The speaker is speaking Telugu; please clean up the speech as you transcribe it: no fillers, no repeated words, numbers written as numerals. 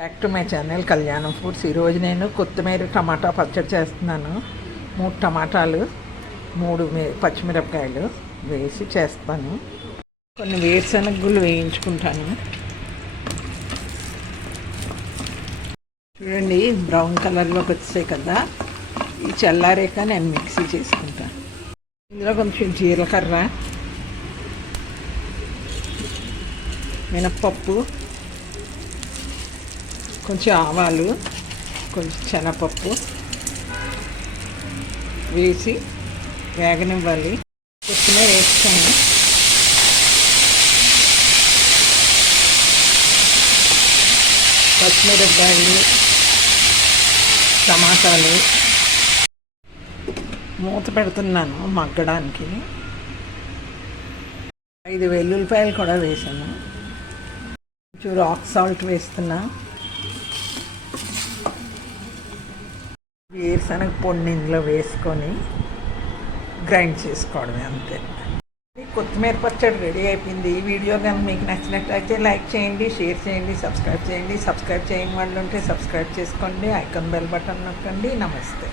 బ్యాక్ టు మై ఛానల్ కళ్యాణం ఫుడ్స్. ఈరోజు నేను కొత్తిమీర టమాటా పచ్చడి చేస్తున్నాను. 3 టమాటాలు, 3 పచ్చిమిరపకాయలు వేసి చేస్తాను. కొన్ని వేరుశనగలు వేయించుకుంటాను. చూడండి, బ్రౌన్ కలర్లోకి వచ్చాయి కదా. ఈ చల్లారేక నేను మిక్సీ చేసుకుంటాను. ఇందులో కొంచెం జీలకర్ర, మినప్పప్పు, కొంచెం ఆవాలు, కొంచెం శనగపప్పు వేసి వేగనివ్వాలి. కొత్తిమీర వేస్తాను. పచ్చిమిరపకాయలు, టమాటాలు మూత పెడుతున్నాను మగ్గడానికి. 5 వెల్లుల్లిపాయలు కూడా వేసాను. కొంచెం రాక్ సాల్ట్ వేస్తున్నా. వేరుశనగ పొడిని ఇందులో వేసుకొని గ్రైండ్ చేసుకోవడమే, అంతే. కొత్తిమీర పచ్చడి రెడీ అయిపోయింది. ఈ వీడియో కానీ మీకు నచ్చినట్లయితే లైక్ చేయండి, షేర్ చేయండి, సబ్స్క్రైబ్ చేయండి. సబ్స్క్రైబ్ చేయని వాళ్ళు ఉంటే సబ్స్క్రైబ్ చేసుకోండి. ఐకాన్ బెల్ బటన్ నొక్కండి. నమస్తే.